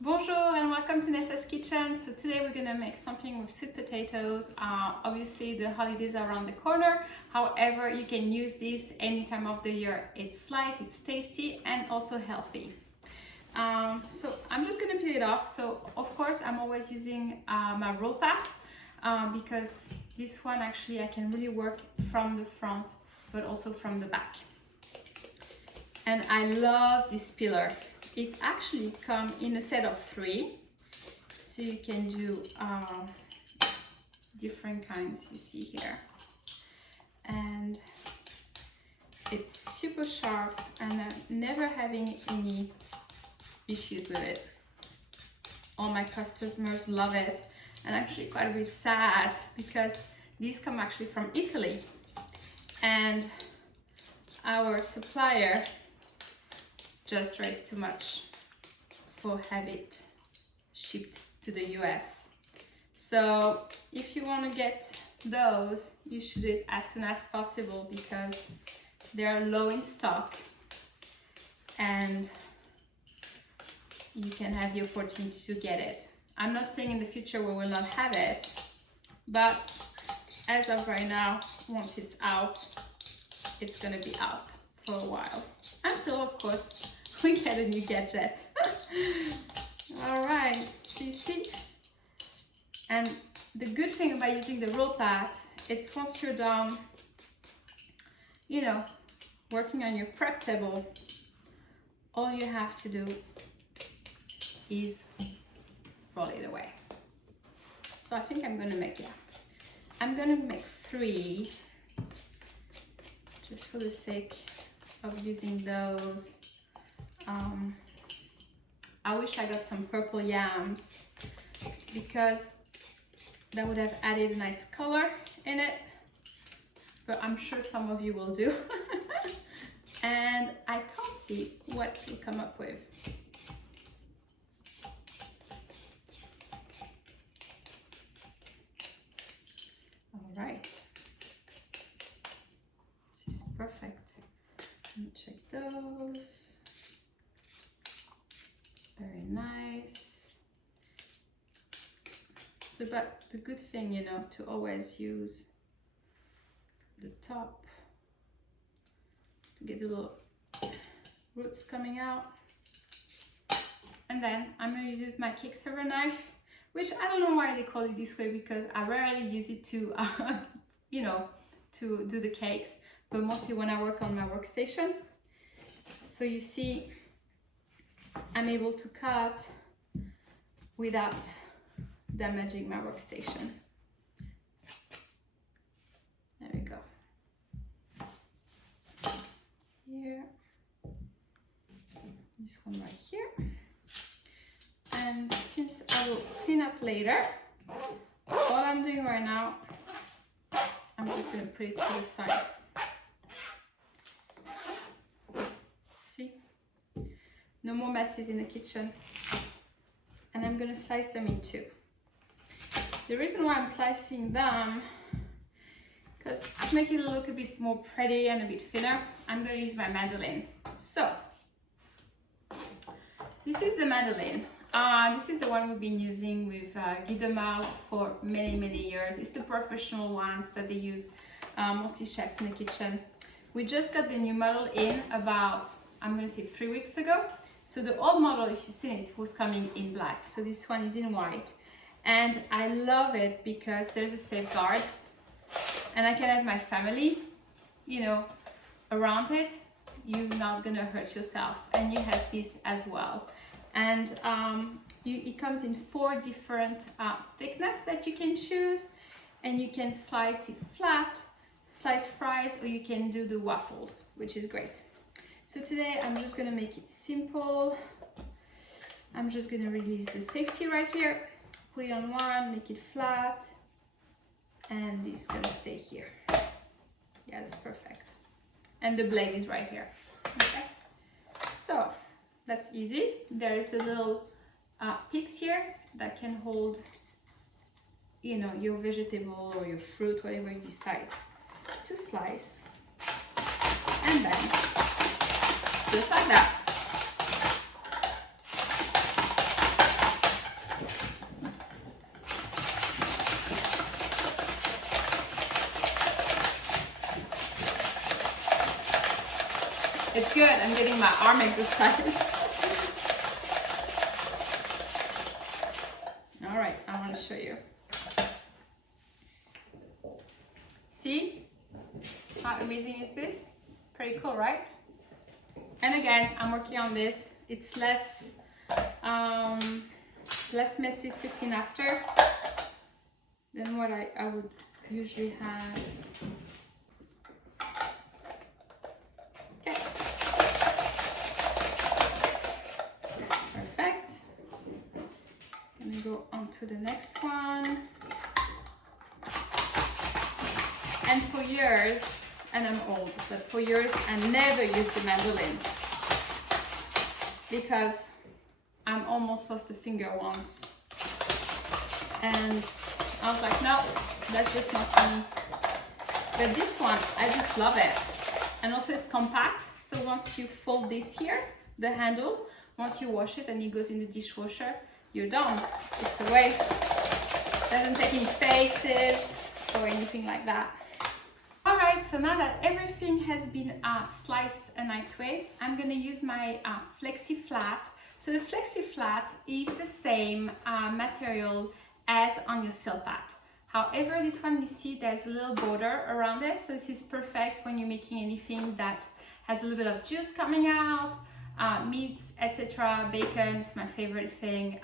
Bonjour and welcome to Nessa's kitchen. So today we're gonna make something with sweet potatoes. Obviously the holidays are around the corner. However, you can use this any time of the year. It's light, it's tasty, and also healthy. So I'm just gonna peel it off. So of course I'm always using my roll pat because this one actually I can really work from the front but also from the back. And I love this peeler. It actually comes in a set of 3, so you can do different kinds you see here. And it's super sharp and I'm never having any issues with it. All my customers love it, and actually quite a bit sad because these come actually from Italy, and our supplier just raised too much for have it shipped to the US. So if you want to get those, you should do it as soon as possible because they are low in stock and you can have the opportunity to get it. I'm not saying in the future we will not have it, but as of right now, once it's out, it's gonna be out for a while. Until of course we get a new gadget. All right, so you see? And the good thing about using the roll pat, it's once you're done, you know, working on your prep table, all you have to do is roll it away. So I think I'm gonna make 3, just for the sake of using those. I wish I got some purple yams because that would have added a nice color in it, but I'm sure some of you will do. And I can't see what we'll come up with. All right, this is perfect. Let me check those. Very nice. So, but the good thing, you know, to always use the top to get the little roots coming out. And then I'm gonna use my cake server knife, which I don't know why they call it this way because I rarely use it to, you know, to do the cakes, but mostly when I work on my workstation. So you see, I'm able to cut without damaging my workstation. There we go. Here, this one right here. And since I will clean up later, all I'm doing right now, I'm just going to put it to the side. See? No more messes in the kitchen. And I'm going to slice them in 2. The reason why I'm slicing them, because to make it look a bit more pretty and a bit thinner, I'm going to use my mandolin. So, this is the mandolin. This is the one we've been using with Guy de Marle for many, many years. It's the professional ones that they use, mostly chefs in the kitchen. We just got the new model in about, I'm going to say 3 weeks ago. So the old model, if you've seen it, was coming in black. So this one is in white. And I love it because there's a safeguard. And I can have my family, you know, around it. You're not going to hurt yourself. And you have this as well. And it comes in 4 different thickness that you can choose. And you can slice it flat, slice fries, or you can do the waffles, which is great. So today I'm just gonna make it simple. I'm just gonna release the safety right here, put it on one, make it flat, and this is gonna stay here. Yeah, that's perfect. And the blade is right here. Okay. So that's easy. There is the little picks here that can hold, you know, your vegetable or your fruit, whatever you decide to slice. And then just like that. It's good, I'm getting my arm exercise. All right, I want to show you. See how amazing is this? Pretty cool, right? And again, I'm working on this. It's less messy to clean after than what I would usually have. Okay. Perfect. Gonna go on to the next one. And for years, and I'm old, but for years I never used the mandolin because I'm almost lost a finger once. And I was like, no, that's just not for me. But this one, I just love it. And also it's compact. So once you fold this here, the handle, once you wash it and it goes in the dishwasher, you're done. It's away. Doesn't take any spaces or anything like that. All right, so now that everything has been sliced a nice way, I'm gonna use my Flexiflat. So the Flexiflat is the same material as on your Silpat. However, this one, you see there's a little border around it. So this is perfect when you're making anything that has a little bit of juice coming out, meats, etc. Bacon is my favorite thing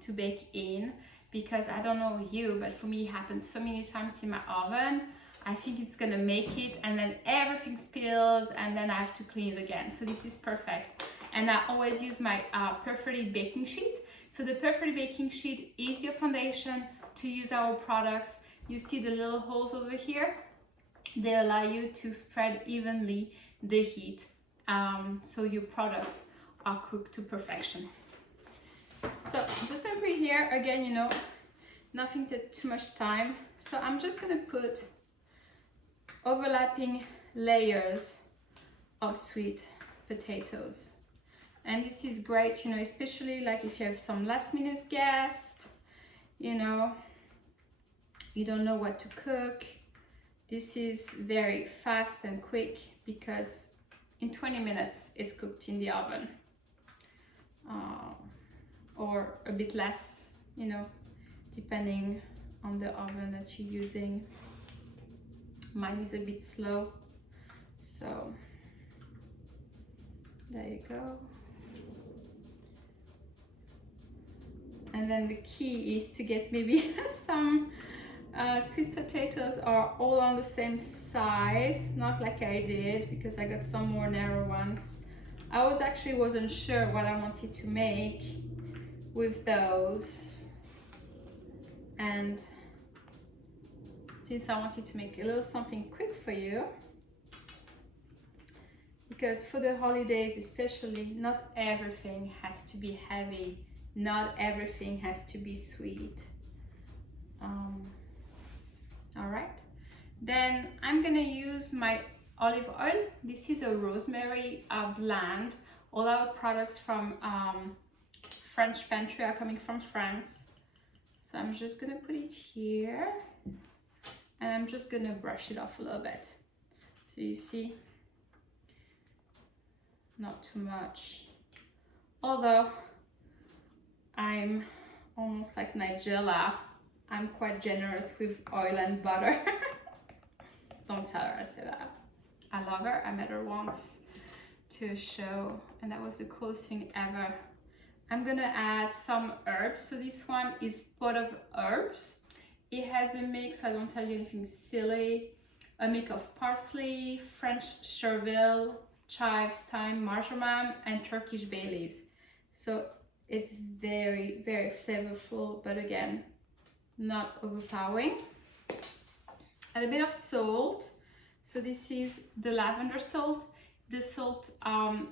to bake in, because I don't know you, but for me it happens so many times in my oven. I think it's gonna make it and then everything spills and then I have to clean it again. So this is perfect. And I always use my Perforated baking sheet. So the Perforated baking sheet is your foundation to use our products. You see the little holes over here? They allow you to spread evenly the heat so your products are cooked to perfection. So I'm just gonna put it here again, you know, nothing take too much time. So I'm just gonna put overlapping layers of sweet potatoes. And this is great, you know, especially like if you have some last minute guests, you know, you don't know what to cook. This is very fast and quick because in 20 minutes it's cooked in the oven. Or a bit less, you know, depending on the oven that you're using. Mine is a bit slow, so there you go. And then the key is to get maybe some sweet potatoes are all on the same size, not like I did, because I got some more narrow ones. I wasn't sure what I wanted to make with those, and since I wanted to make a little something quick for you, because for the holidays especially, not everything has to be heavy, not everything has to be sweet. All right, then I'm gonna use my olive oil. This is a Rosemary blend. All our products from French pantry are coming from France. So I'm just gonna put it here and I'm just gonna brush it off a little bit. So you see, not too much. Although I'm almost like Nigella, I'm quite generous with oil and butter. Don't tell her I said that. I love her. I met her once to a show and that was the coolest thing ever. I'm gonna add some herbs. So this one is pot of herbs. It has a mix, so I don't tell you anything silly, a mix of parsley, French chervil, chives, thyme, marjoram, and Turkish bay leaves. So it's very, very flavorful, but again, not overpowering. And a bit of salt. So this is the lavender salt. The salt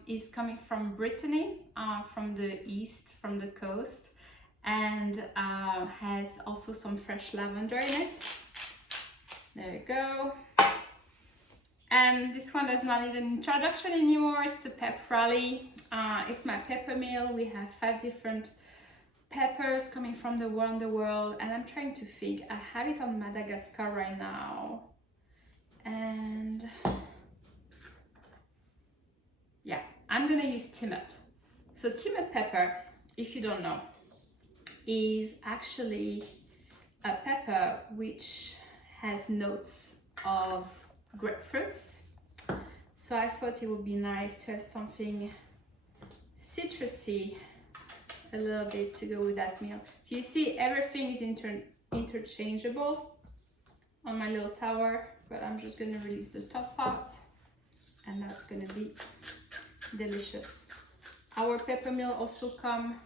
is coming from Brittany, from the east, from the coast, and has also some fresh lavender in it. There you go. And this one does not need an introduction anymore. It's the pep rally. It's my pepper mill. We have 5 different peppers coming from the world, and I'm trying to think. I have it on Madagascar right now, and Yeah, I'm gonna use Timot. So Timot pepper, if you don't know, is actually a pepper which has notes of grapefruits. So I thought it would be nice to have something citrusy a little bit to go with that meal. So you see everything is interchangeable on my little tower, but I'm just gonna release the top part and that's gonna be delicious. Our pepper meal also come,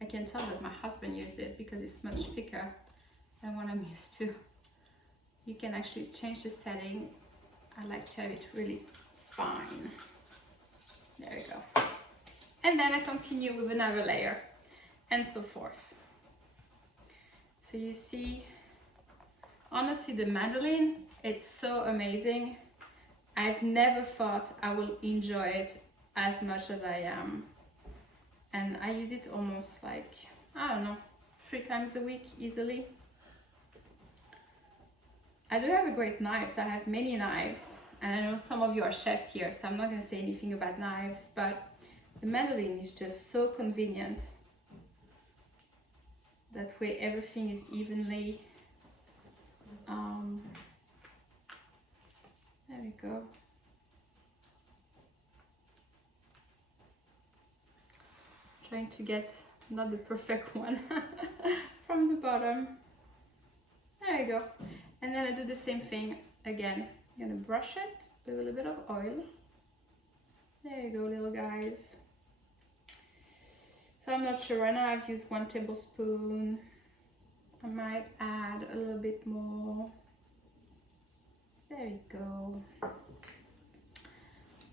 I can tell that my husband used it because it's much thicker than what I'm used to. You can actually change the setting. I like to have it really fine. There we go. And then I continue with another layer and so forth. So you see, honestly, the mandolin, it's so amazing. I've never thought I will enjoy it as much as I am. And I use it almost like, I don't know, 3 times a week easily. I do have a great knife, I have many knives. And I know some of you are chefs here, so I'm not gonna say anything about knives, but the mandolin is just so convenient. That way everything is evenly, there we go. Trying to get not the perfect one from the bottom. There you go. And then I do the same thing again. I'm gonna brush it with a little bit of oil. There you go, little guys. So I'm not sure, right now I've used 1 tablespoon. I might add a little bit more. There you go.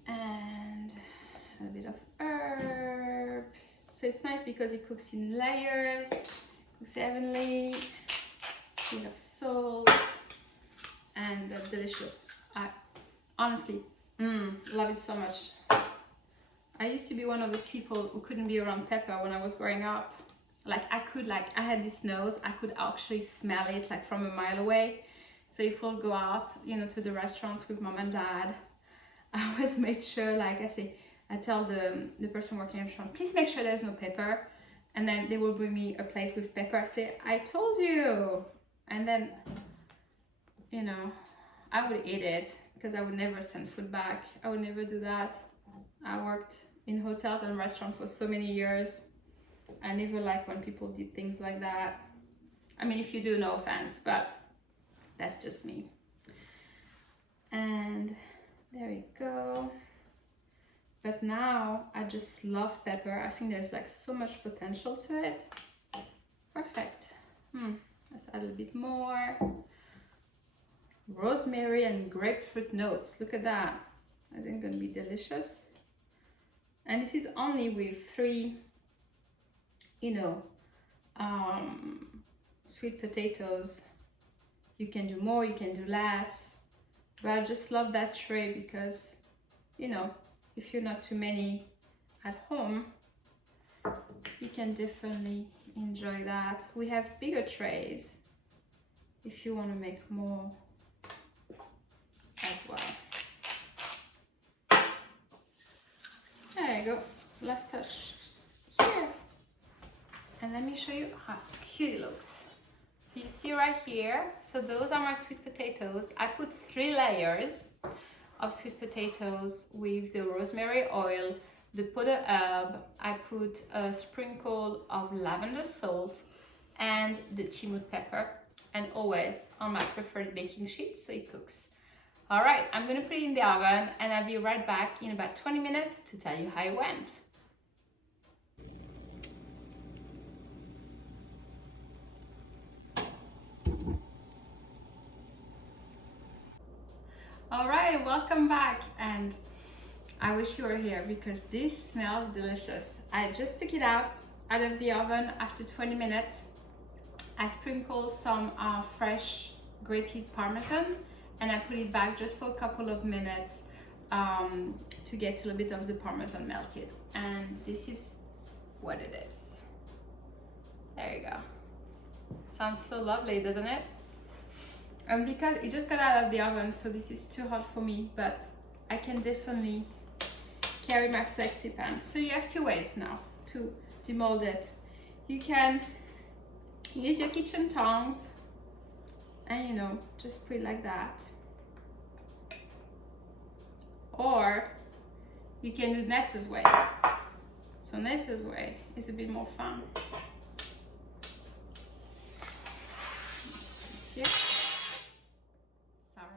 And a bit of herbs. So it's nice because it cooks in layers, cooks evenly. A bit of salt and that's delicious. I honestly love it so much. I used to be one of those people who couldn't be around pepper when I was growing up. I had this nose, I could actually smell it like from a mile away. So if we'll go out, you know, to the restaurants with mom and dad, I always made sure, like I tell the person working at the restaurant, please make sure there's no pepper. And then they will bring me a plate with pepper. I say, I told you. And then, you know, I would eat it because I would never send food back. I would never do that. I worked in hotels and restaurants for so many years. I never liked when people did things like that. I mean, if you do, no offense, but that's just me. And there we go. But now I just love pepper. I think there's like so much potential to it. Perfect. Let's add a little bit more. Rosemary and grapefruit notes. Look at that. I think it's gonna be delicious. And this is only with 3, you know, sweet potatoes. You can do more, you can do less. But I just love that tray because, you know, if you're not too many at home, you can definitely enjoy that. We have bigger trays if you want to make more as well. There you go, last touch here. And let me show you how cute it looks. So you see right here, so those are my sweet potatoes. I put 3 layers of sweet potatoes with the rosemary oil, the powder herb. I put a sprinkle of lavender salt and the Timot pepper, and always on my preferred baking sheet so it cooks. All right, I'm gonna put it in the oven and I'll be right back in about 20 minutes to tell you how it went. All right, welcome back, and I wish you were here because this smells delicious. I just took it out of the oven after 20 minutes. I sprinkled some fresh grated Parmesan and I put it back just for a couple of minutes to get a little bit of the Parmesan melted. And this is what it is. There you go. Sounds so lovely, doesn't it? Because it just got out of the oven, so this is too hot for me, but I can definitely carry my Flexipan. So you have two ways now to demold it. You can use your kitchen tongs and, you know, just put it like that. Or you can do Nessa's way. So Nessa's way is a bit more fun. Yeah. Sorry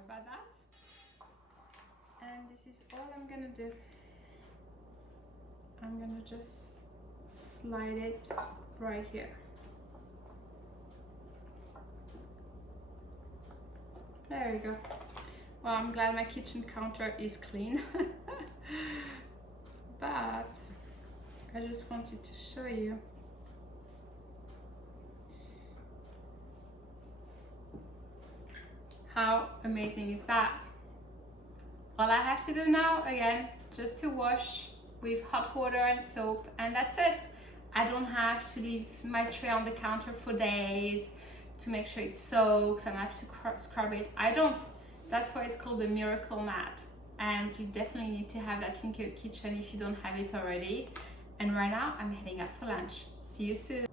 about that. And this is all I'm gonna do. I'm gonna just slide it right here. There we go. Well, I'm glad my kitchen counter is clean. But I just wanted to show you. How amazing is that? All I have to do now, again, just to wash with hot water and soap, and that's it. I don't have to leave my tray on the counter for days to make sure it soaks and I have to scrub it. I don't. That's why it's called the miracle mat. And you definitely need to have that in your kitchen if you don't have it already. And right now, I'm heading out for lunch. See you soon.